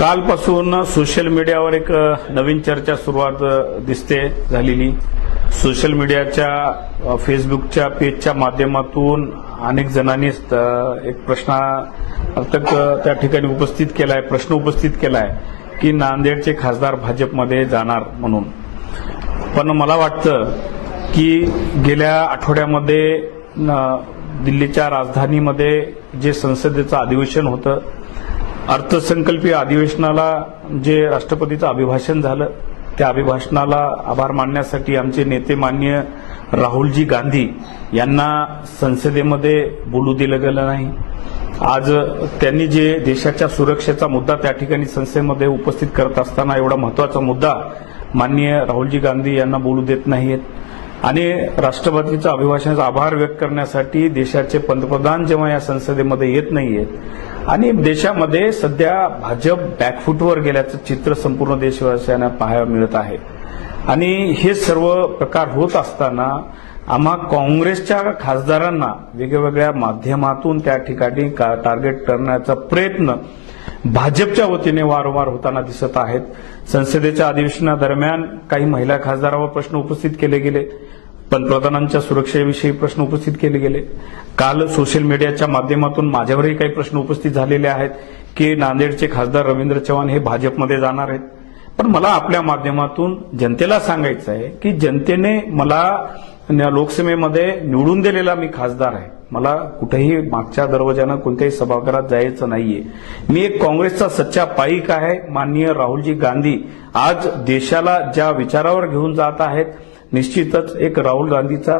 कालपासून सोशल मीडियावर एक नवीन चर्चा सुरुवात दिसते झालेली। सोशल मीडियाच्या फेसबुकच्या पेजच्या माध्यमातून अनेक जणांनी एक प्रश्नार्थक त्या ठिकाणी उपस्थित केलाय, प्रश्न उपस्थित केलाय की नांदेडचे खासदार भाजपमध्ये जाणार म्हणून। पण मला वाटतं की गेल्या आठवड्यामध्ये दिल्लीच्या राजधानीमध्ये जे संसदेचं अधिवेशन होतं, अर्थसंकल्पीय अधिवेशनाला जे राष्ट्रपतीचं अभिभाषण झालं, त्या अभिभाषणाला आभार मानण्यासाठी आमचे नेते माननीय राहुलजी गांधी यांना संसदेमध्ये बोलू दिलं गेलं नाही। आज त्यांनी जे देशाच्या सुरक्षेचा मुद्दा त्या ठिकाणी संसदेमध्ये उपस्थित करत असताना एवढा महत्वाचा मुद्दा माननीय राहुलजी गांधी यांना बोलू देत नाहीत आणि राष्ट्रपतीचं अभिभाषणाचा आभार व्यक्त करण्यासाठी देशाचे पंतप्रधान जेव्हा या संसदेमध्ये येत नाहीयेत आणि देशामध्ये सध्या भाजप बॅकफुटवर गेल्याचं चित्र संपूर्ण देशवासियांना पाहायला मिळत आहे। आणि हे सर्व प्रकार होत असताना आम्हा काँग्रेसच्या खासदारांना वेगवेगळ्या माध्यमातून त्या ठिकाणी टार्गेट करण्याचा प्रयत्न भाजपच्या वतीने वारंवार होताना दिसत आहेत। संसदेच्या अधिवेशनादरम्यान काही महिला खासदारांवर प्रश्न उपस्थित केले गेले, पंतप्रधानांच्या सुरक्षेविषयी प्रश्न उपस्थित केले गेले। काल सोशल मीडियाच्या माध्यमातून माझ्यावरही काही प्रश्न उपस्थित झालेले आहेत की नांदेडचे खासदार रवींद्र चव्हाण हे भाजपमध्ये जाणार आहेत। पण मला आपल्या माध्यमातून जनतेला सांगायचं आहे की जनतेने मला लोकसभेमध्ये निवडून दिलेला मी खासदार आहे, मला कुठेही मागच्या दरवाजानं कोणत्याही सभागृहात जायचं नाहीये। मी एक काँग्रेसचा सच्चा पाईक आहे। माननीय राहुलजी गांधी आज देशाला ज्या विचारावर घेऊन जात आहेत, निश्चितच एक राहुल गांधीचा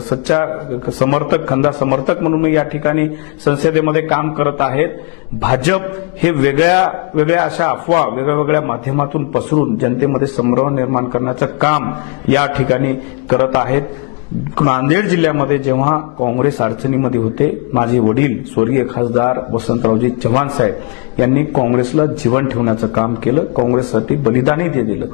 सच्चा समर्थक, खंदा समर्थक म्हणून मी या ठिकाणी संसदेमध्ये काम करत आहेत। भाजप हे वेगळ्या अशा अफवा वेगवेगळ्या माध्यमातून पसरून जनतेमध्ये संभ्रम निर्माण करण्याचं काम या ठिकाणी करत आहेत। नांदेड जिल्ह्यामध्ये जेव्हा काँग्रेस अडचणीमध्ये होते, माझे वडील स्वर्गीय खासदार वसंतरावजी चव्हाण साहेब यांनी काँग्रेसला जीवन ठेवण्याचं काम केलं, काँग्रेससाठी बलिदानही दिलं।